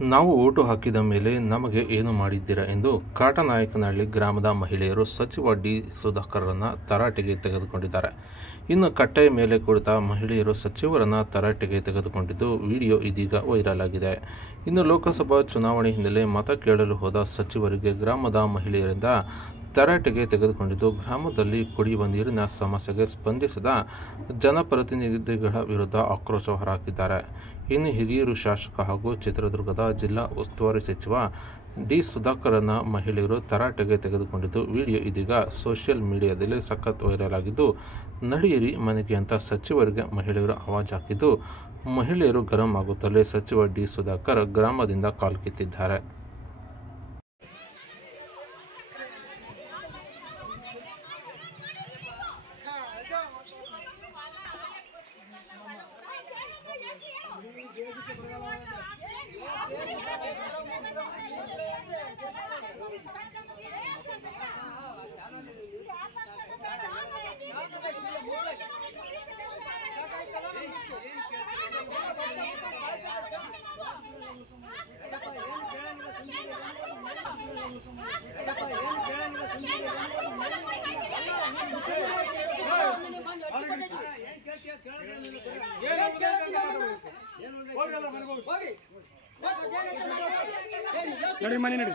ನಾವು ಓಟು ಹಾಕಿದ ಮೇಲೆ ನಮಗೆ ಏನು ಮಾಡಿದ್ದೀರಾ ಎಂದು ಕಾಟನಾಯಕನಹಳ್ಳಿ ಗ್ರಾಮದ ಮಹಿಳೆಯರು ಸಚಿವ ಡಿ ಸುಧಾಕರ್ರನ್ನು ತರಾಟೆಗೆ ತೆಗೆದುಕೊಂಡಿದ್ದಾರೆ. ಇನ್ನು ಕಟ್ಟೆಯ ಮೇಲೆ ಕುಳಿತ ಮಹಿಳೆಯರು ಸಚಿವರನ್ನು ತರಾಟೆಗೆ ತೆಗೆದುಕೊಂಡಿದ್ದು ವಿಡಿಯೋ ಇದೀಗ ವೈರಲ್ ಆಗಿದೆ. ಇನ್ನು ಲೋಕಸಭಾ ಚುನಾವಣೆ ಹಿನ್ನೆಲೆ ಮತ ಕೇಳಲು ಹೋದ ಸಚಿವರಿಗೆ ಗ್ರಾಮದ ಮಹಿಳೆಯರಿಂದ ತರಾಟೆಗೆ ತೆಗೆದುಕೊಂಡಿದ್ದು, ಗ್ರಾಮದಲ್ಲಿ ಕುಡಿಯುವ ನೀರಿನ ಸಮಸ್ಯೆಗೆ ಸ್ಪಂದಿಸದ ಜನಪ್ರತಿನಿಧಿಗಳ ವಿರುದ್ಧ ಆಕ್ರೋಶ ಹೊರಹಾಕಿದ್ದಾರೆ. ಇನ್ನು ಹಿರಿಯೂರು ಶಾಸಕ ಹಾಗೂ ಚಿತ್ರದುರ್ಗದ ಜಿಲ್ಲಾ ಉಸ್ತುವಾರಿ ಸಚಿವ ಡಿ ಸುಧಾಕರ್ರನ್ನ ಮಹಿಳೆಯರು ತರಾಟೆಗೆ ತೆಗೆದುಕೊಂಡಿದ್ದು ವಿಡಿಯೋ ಇದೀಗ ಸೋಷಿಯಲ್ ಮೀಡಿಯಾದಲ್ಲಿ ಸಖತ್ ವೈರಲ್ ಆಗಿದ್ದು, ನಡೆಯಿರಿ ಮನೆಗೆ ಅಂತ ಸಚಿವರಿಗೆ ಮಹಿಳೆಯರು ಆವಾಜ್ ಹಾಕಿದ್ದು, ಮಹಿಳೆಯರು ಗರಂ ಆಗುತ್ತಲೇ ಸಚಿವ ಡಿ ಸುಧಾಕರ್ ಗ್ರಾಮದಿಂದ ಕಾಲ್ಕಿತ್ತಿದ್ದಾರೆ. ನಡಿ ಮನೆ ನಡಿ.